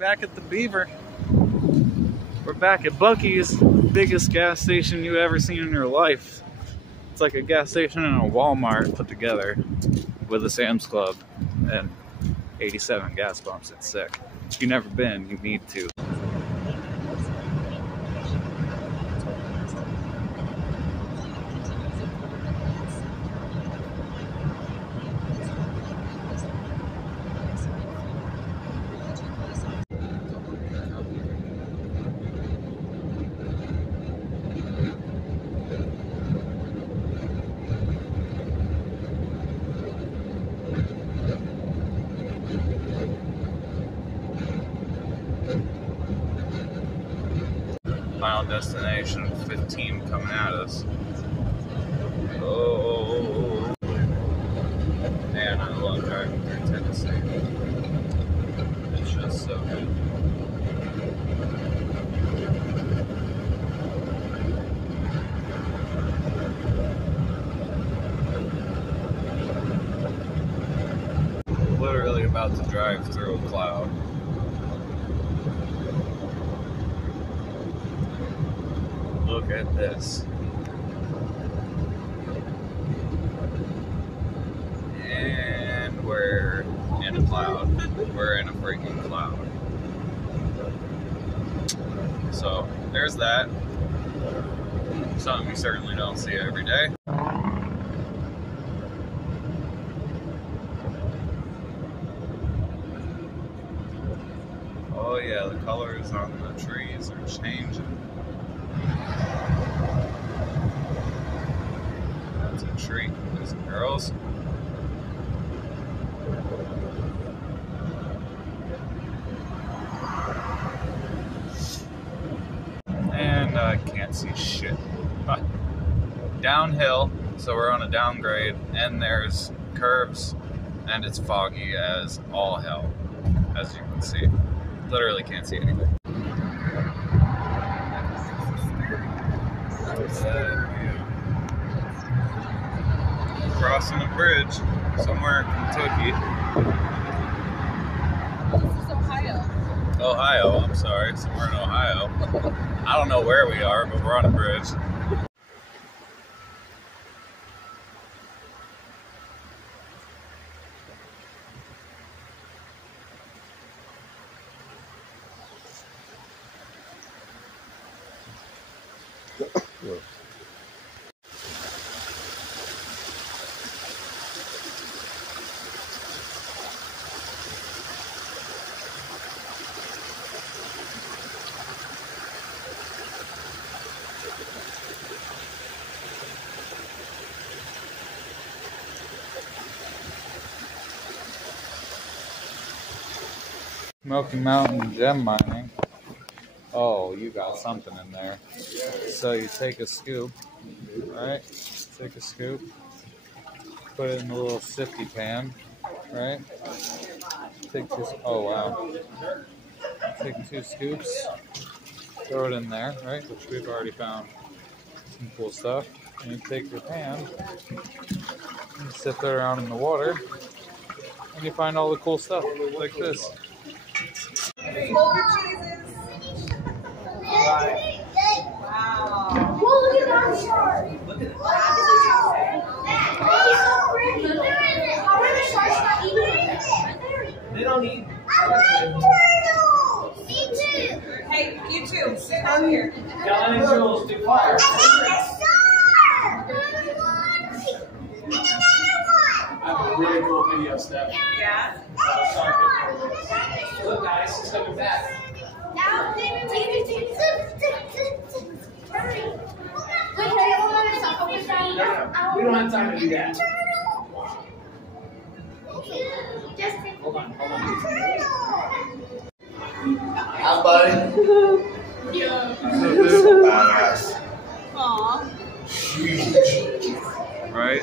back at the Beaver. We're back at Buc-ee's, biggest gas station you've ever seen in your life. It's like a gas station and a Walmart put together with a Sam's Club and 87 gas pumps. It's sick. If you've never been, you need to. Final destination, 15 coming at us. Oh, man, I love driving through Tennessee. It's just so good. Literally about to drive through a cloud. Look at this. And we're in a cloud. We're in a freaking cloud. So there's that. Something you certainly don't see every day. Oh yeah, the colors on the trees are changing. That's a tree, boys and girls. And I can't see shit. Downhill, so we're on a downgrade, and there's curves, and it's foggy as all hell, as you can see. Literally can't see anything. Crossing a bridge somewhere in Kentucky. This is Ohio. Ohio, I'm sorry. Somewhere in Ohio. I don't know where we are, but we're on a bridge. Smokey Mountain gem mining. Oh, you got something in there. So you take a scoop, right? Take a scoop, put it in a little sifty pan, right? Take two, oh wow. Take 2 scoops, throw it in there, right? Which we've already found some cool stuff. And you take your pan, and sift it around in the water, and you find all the cool stuff, like this. Hold your cheeses. Right. Wow. Whoa, look at that shark. Look at that. He's so pretty. How are the sharks not eating it? They don't eat. I like turtles. Me too. Hey, you too. Sit down here. Got any turtles to fire? I like a shark. And another one. I have a really cool video, Steph. Yeah. Look, guys, it's coming back. Now, hurry. Wait, can I hold on a second? No, we don't have time to do that. Just Hold on. Hi, buddy. yeah. Badass. Aw. Huge. Right?